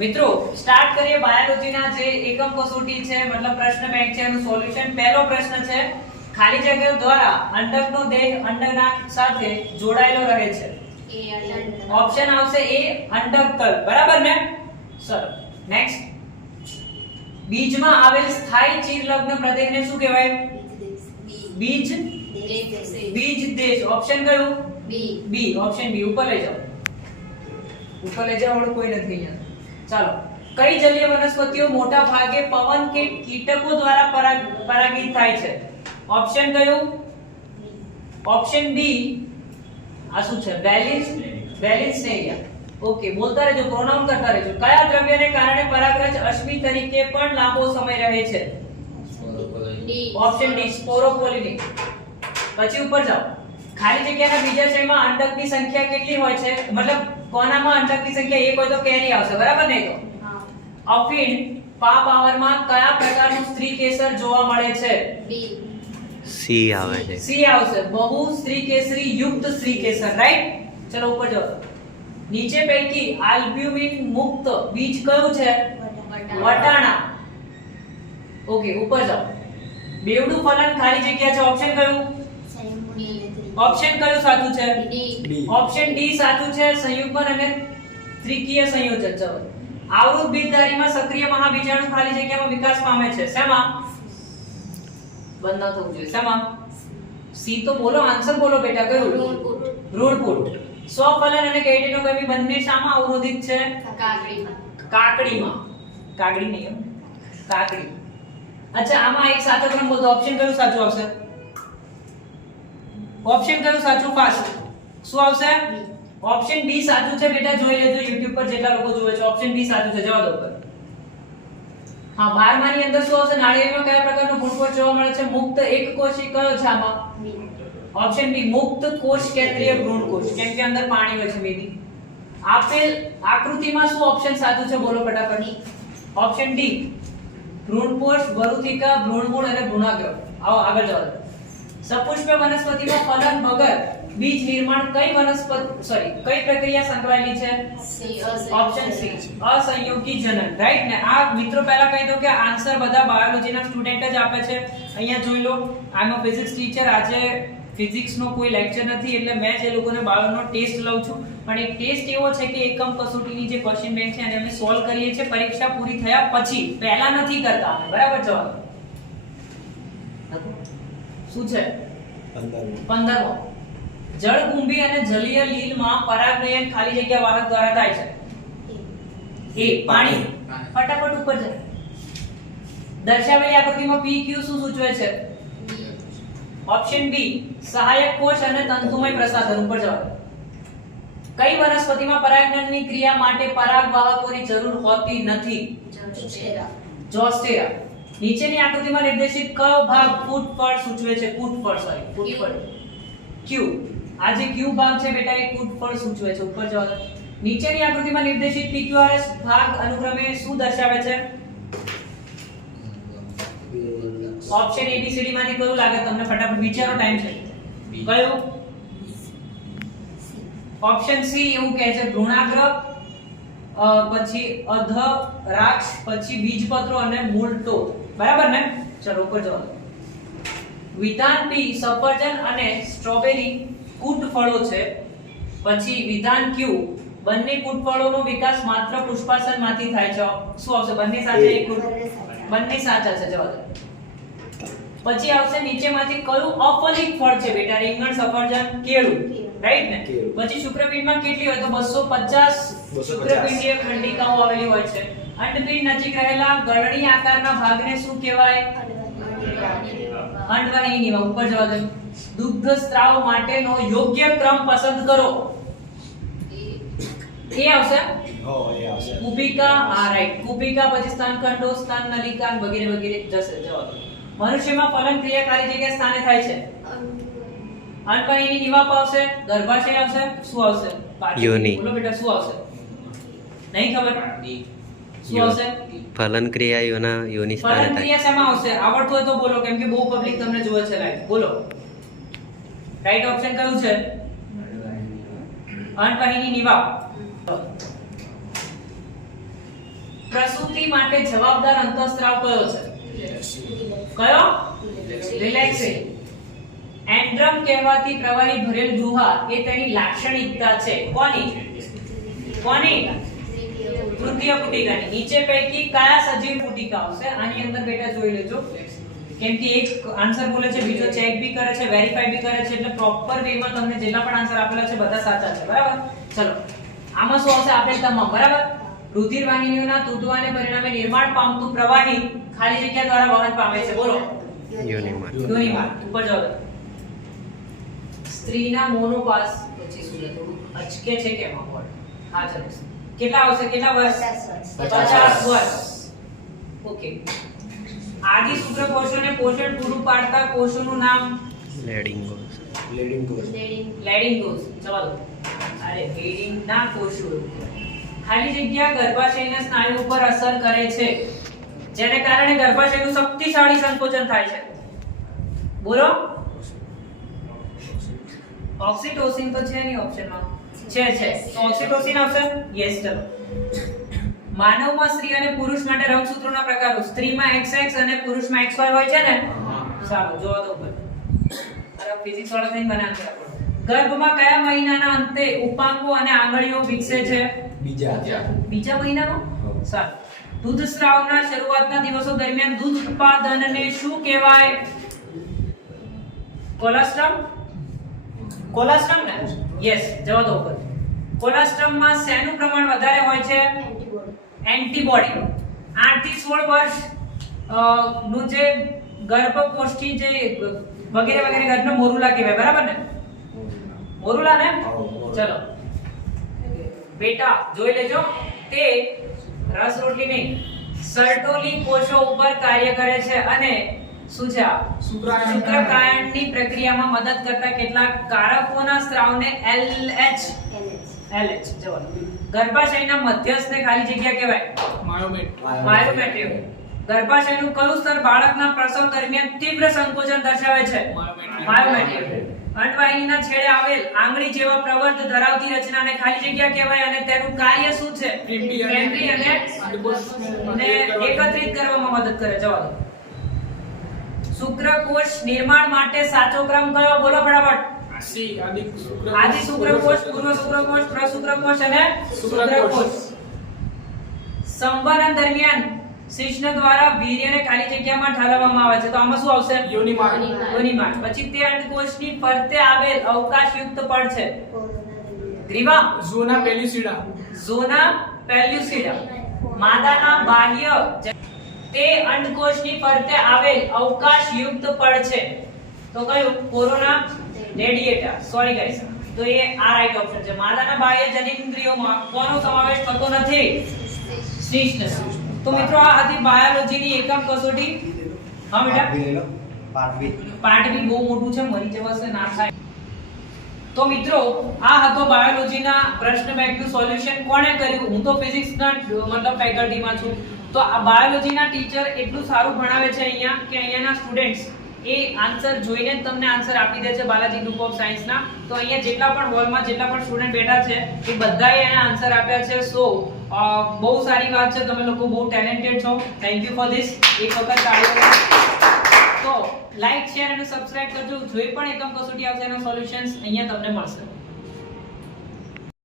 મિત્રો સ્ટાર્ટ કરીએ બાયોલોજીના જે એકમ કસોટી છે મતલબ પ્રશ્ન બેંક છે એનું સોલ્યુશન. પહેલો પ્રશ્ન છે ખાલી જગ્યાઓ દ્વારા અંડકનો દેહ અંડના સાથે જોડાયેલો રહે છે. ઓપ્શન આવશે એ અંડકતલ. બરાબર ને? Sir next. બીજમાં આવેલ સ્થાયી ચીરલગ્ન પ્રદેશને શું કહેવાય? બીજ દેશ. ઓપ્શન કયું? બી. Option B. ઉપર લઈ જાઓ. ઉપર લઈ જાઓ. કોઈ નથી અહીંયા. ચાલો. કઈ જલીય વનસ્પતિઓ મોટા ભાગે પવન કે કીટકો દ્વારા પરાગિત થાય છે? ઓપ્શન કયું? Option B. આ શું છે? બેલિન્સનેરિયા. ઓકે, બોલતા રહેજો, પ્રોનાઉન કરતા રહેજો. કયા દ્રવ્યને કારણે પરાગરજ અશ્મિ તરીકે પણ લાંબો સમય રહે છે? Option D. સ્પોરોપોલિન. પછી ઉપર જાઓ. ખાલી જગ્યાના બીજા છેદમાં અંડકની સંખ્યા કેટલી હોય છે? મતલબ કોનામાં અંડકની સંખ્યા એક હોય તો કેરી આવશે. બરાબર ને? તો અફીણ પાવરમાં કયા પ્રકારનું સ્ત્રી કેસર જોવા મળે છે? સી આવે છે. સી આવશે. બહુ સ્ત્રી કેસરી યુક્ત સ્ત્રી કેસર. રાઈટ. ચલો ઉપર જાઓ. નીચે પૈકી આલ્બ્યુમિન મુક્ત બીજ કયું છે? વટાણા. ઓકે, ઉપર જાઓ. બેવડું ફલન ખાલી જગ્યા છે. ઓપ્શન કયું? ઓપ્શન કયું સાચું છે? ઓપ્શન ડી સાચું છે. સંયુગ્મન અને ત્રિકીય સંયોજન. ચલો. આવૃત બીજધારીમાં સક્રિય મહાબીજાણુ ખાલી જગ્યામાં વિકાસ પામે છે. શેમાં? બંધ ન થવું જોઈએ. શેમાં? સી તો બોલો, આન્સર બોલો બેટા. કયું? ભ્રૂણપુટ. સ્વફલન અને કેટિનોગમી બંને શામાં અવરોધિત છે? કાકડીમાં. કાકડી નહીં, કાકડી. અચ્છા, આમાં એક સાચો ક્રમ બોલતો. ઓપ્શન કયું સાચું આવશે? ઓપ્શન કયું સાચું? ફાસ્ટ. શું આવશે? ઓપ્શન બી સાચું છે બેટા. જોઈ લેજો YouTube પર જેટલા લોકો જોવે છે. ઓપ્શન બી સાચું છે. જવા દો ઉપર. હા, 12 ની અંદર શું આવશે? નાળિયેરમાં કયા પ્રકારનો ભ્રૂણપોષ જોવા મળે છે? મુક્ત એકકોષી કયો છે આમાં? Option B. મુક્ત કોષ કેન્દ્રીય ભ્રૂણકોષ. કેમ કે અંદર પાણી હોય છે બેબી. આપેલ આકૃતિમાં શું ઓપ્શન સાચું છે? બોલો ફટાફટ. Option D. ભ્રૂણપોષ, ભરૂતિકા, ભ્રૂણમૂળ અને ભ્રૂણાગ્ર. આવો આગળ જવા દો. સપુષ્પ વનસ્પતિમાં ફલન વગર બીજ નિર્માણ કઈ કઈ પ્રક્રિયા સંકળાયેલી છે? Option C. અસંયોગી જનન. રાઈટ ને? આ મિત્રો પહેલા કહી દો કે આન્સર બધા બાયોલોજીના સ્ટુડન્ટ જ આપે છે. અહીંયા જોઈ લો. આઈ એમ ફિઝિક્સ ટીચર. આજે ફિઝિક્સનો કોઈ લેક્ચર નથી એટલે મેં જે લોકોને બાયોનો ટેસ્ટ લઉં છું. પણ એ ટેસ્ટ એવો છે કે એકમ કસોટીની જે ક્વેશ્ચન બેંક છે એને અમે સોલ્વ કરીએ છીએ પરીક્ષા પૂરી થયા પછી. પહેલા નથી કરતા અમે. બરાબર? જવાબ શું છે? 15મો. જળકુંભી અને જલીય લીલમાં પરાગનયન ખાલી જગ્યા વાહક દ્વારા થાય છે. એ પાણી. ફટાફટ ઉપર જાય. દર્શાવેલી આકૃતિમાં PQ શું સૂચવે છે? Option B. સહાયક કોષ અને તંતુમય પ્રસાધન. ઉપર જાઓ. કઈ વનસ્પતિમાં પરાગનયનની ક્રિયા માટે પરાગવાહકોની જરૂર હોતી નથી? જોસ્ટેરા. નીચેની આકૃતિમાં નિર્દેશિત કયો ભાગ ફૂટફળ સૂચવે છે? ફૂટફળ. ક્યુ. આ જે ક્યુ ભાગ છે બેટા એ ફૂટફળ સૂચવે છે. ઉપર જાઓ. નીચેની આકૃતિમાં નિર્દેશિત PQRS ભાગ અનુક્રમે શું દર્શાવે છે? ઓપ્શન ABCD માંથી કયું લાગે તમને? ફટાફટ વિચારો, ટાઈમ છે. કયું? ઓપ્શન સી એવું કહે છે. ભ્રૂણાગ્ર, પછી અધ રાક્ષ, પછી બીજપત્રો અને મૂળ ટોપ. બરાબર ને? ચલો ઉપર જાઓ. વિધાન બી સફરજન અને સ્ટ્રોબેરી કૂટ ફળો છે. પછી વિધાન ક્યુ બંને કૂટ ફળોનો વિકાસ માત્ર પુષ્પાસનમાંથી થાય છે. શું આવશે? બંને સાચા? એક બંને સાચા છે. જવાબ. પછી આવશે નીચેમાંથી કયું અફલિક ફળ છે બેટા? રીંગણ, સફરજન, કેળું. રાઈટ ને? પછી શુક્રપિંડમાં કેટલી હોય? તો 250 શુક્રપિંડીય ખંડિકાઓ આવેલી હોય છે. અંડપિંડ નજીક રહેલા ગળણી આકારના ભાગને શું કહેવાય? અંડવાહિની. ઉપર જવા દો. દુગ્ધ સ્ત્રાવ માટેનો યોગ્ય ક્રમ પસંદ કરો. એ આવશે. કુપિકા. હા રાઈટ. કુપિકા, પછી સ્તનખંડો, સ્તન નલિકા વગેરે વગેરે જશે. જવાબ. મનુષ્યમાં ફલન ક્રિયા ખાલી જગ્યા સ્થાને થાય છે. અંડવાહિની નિવાપ આવશે. ગર્ભાશય આવશે. શું આવશે? યોનિ. બોલો બેટા શું આવશે? નહીં ખબર? શું આવશે? ફલન ક્રિયા યોનિ સ્થાને ફલન થાય. ક્રિયા શેમાં આવશે? આવડતું હોય તો બોલો, કેમ કે બહુ પબ્લિક તમને જોવે છે લાઈવ. બોલો. રાઈટ ઓપ્શન કયું છે? અંડવાહિની નિવાપ. પ્રસૂતિ માટે જવાબદાર અંતઃસ્ત્રાવ કયો છે? કયો? રિલેક્સિન. એન્ડ્રમ કહેવાતી પ્રવાહી ભરેલ ગુહા એ તેની લાક્ષણિકતા છે. કોની? તૃતીય પુટિકાની. નીચે પૈકી કયા સજીવ પુટિકા આવશે? આની અંદર બેટા જોઈ લેજો, કેમ કે એક આન્સર બોલે છે, બીજો ચેક બી કરે છે, વેરીફાઈ બી કરે છે, એટલે પ્રોપર વેમાં તમને જેટલા પણ આન્સર આપેલા છે બધા સાચા છે. બરાબર? ચલો, આમાં શું આવશે? આપેલ તમામ. બરાબર? રુધિર વાહિનીઓના તૂટવાને પરિણામે નિર્માણ પામતું પ્રવાહી ખાલી જગ્યા દ્વારા વહન પામે છે. બોલો. યોનિમાર્ગ. ઉપર જાઓ. સ્ત્રીના મોનોપાસ પછી શું લખું? અચકે છે કેમ અપોર્ડ? હા, ચલો. કેટલા આવશે? કેટલા વર્ષ? 50 વર્ષ. ઓકે. આદિ શુક્રકોષોને પોષણ પૂરું પાડતા કોષોનું નામ? લેડિંગોસ. ચલો. અરે લેડિંગ ના કોષો. ખાલી જગ્યા ગર્ભાશયના સ્નાયુ ઉપર અસર કરે છે, જેને કારણે ગર્ભાશયનું શક્તિશાળી સંકોચન થાય છે. બોલો. ઓક્સિટોસિન તો છે નહીં ઓપ્શનમાં? છે. તો ઓક્સિટોસિન આવશે? યસ. ચલો. માનવમાં સ્ત્રી અને પુરુષ માટે રંગસૂત્રોના પ્રકારો. સ્ત્રીમાં XX અને પુરુષમાં XY હોય છે ને? ચાલો જોવા દો. અરે ફિઝિક્સ વાળા થઈને બનાવશે. ગર્ભમાં કયા મહિનાના અંતે ઉપાંગો અને આંગળીઓ વિકસે છે? બીજા મહિનામાં. સારું. દૂધસ્રાવના શરૂઆતના દિવસો દરમિયાન દૂધ ઉત્પાદનને શું કહેવાય? કોલેસ્ટ્રમ ને? યસ. જવા દો ઉપર. કોલેસ્ટ્રમમાં શેનું પ્રમાણ વધારે હોય છે? એન્ટીબોડી. 8 થી 16 વર્ષ નું જે ગર્ભકોષ્ઠી જે વગેરે વગેરે ગર્ભનો મોરુલા કહેવાય. બરાબર ને? મોરુલા ને? ચલો બેટા જોઈ લેજો. તે રસ રોટલી નહીં, સર્ટોલી કોષો ઉપર કાર્ય કરે છે અને શું છે? શુક્રકાયનની પ્રક્રિયામાં મદદ કરતા કેટલાક કારકોના સ્ત્રાવને LH જવાબ. ગર્ભાશયના મધ્યસ્થને ખાલી જગ્યા કહેવાય? માયોમેટ્રિયમ. ગર્ભાશયનું કયું સ્તર બાળકના પ્રસવ દરમિયાન તીવ્ર સંકોચન દર્શાવે છે? માયોમેટ્રિયમ. અંડવાહિનીના છેડે આવેલ આંગળી જેવા પ્રવર્ત ધરાવતી રચનાને ખાલી જગ્યા કહેવાય અને તેનું કાર્ય શું છે? મેમરી અને એકત્રિત કરવામાં મદદ કરે. જવાબ. શુક્રકોષ નિર્માણ માટે સાચો ક્રમ કયો? બોલો ફટાફટ. આદિ શુક્રકોષ, પૂર્વ શુક્રકોષ, પ્રશુક્રકોષ અને શુક્રકોષ. સંવહન દરમિયાન શિશ્ન દ્વારા વીર્યને ખાલી જગ્યામાં ઠાલવવામાં આવે છે, તો આમાં શું આવશે? યોનિમાર્ગ. પછી તે અંડકોષની ફરતે આવેલ અવકાશયુક્ત પડ છે? ગ્રીવા. ઝોના પેલ્યુસિડા. માદાના બાહ્ય તે અંડકોષની ફરતે આવેલ અવકાશયુક્ત પડ છે, તો કયું? કોરોના રેડિએટા. સોરી ગાઈસ, તો એ આ રાઈટ ઓપ્શન છે. માદાના બાહ્ય જનનેન્દ્રિયોમાં કોનો સમાવેશ થતો નથી? શિશ્ન. તો મિત્રો આ હતી બાયોલોજીની એકમ કસોટી. હા બેટા, પાર્ટ બી બહુ મોટું છે, મરી જવાશે ના થાય. તો મિત્રો આ હતો બાયોલોજીના પ્રશ્ન બેંકનું સોલ્યુશન. કોણે કર્યું? હું તો ફિઝિક્સના મતલબ ફેકલ્ટીમાં છું, તો આ બાયોલોજીના ટીચર એટલું સારું ભણાવે છે અહીંયા કે અહીંયાના સ્ટુડન્ટ્સ એ આન્સર જોઈને જ તમને આન્સર આપી દે છે બાલાજી ગ્રુપ ઓફ સાયન્સના. તો અહીંયા જેટલા પણ હોલમાં જેટલા પણ સ્ટુડન્ટ બેઠા છે એ બધાએ એના આન્સર આપ્યા છે. સો બહુ સારી વાત છે, તમે લોકો બહુ ટેલેન્ટેડ છો. Thank you for this. એક વખત તાળીઓ. તો લાઈક, શેર અને સબસ્ક્રાઇબ કરજો. જોઈ પણ એકમ કસોટી આવશે એના સોલ્યુશન્સ અહીંયા તમને મળશે.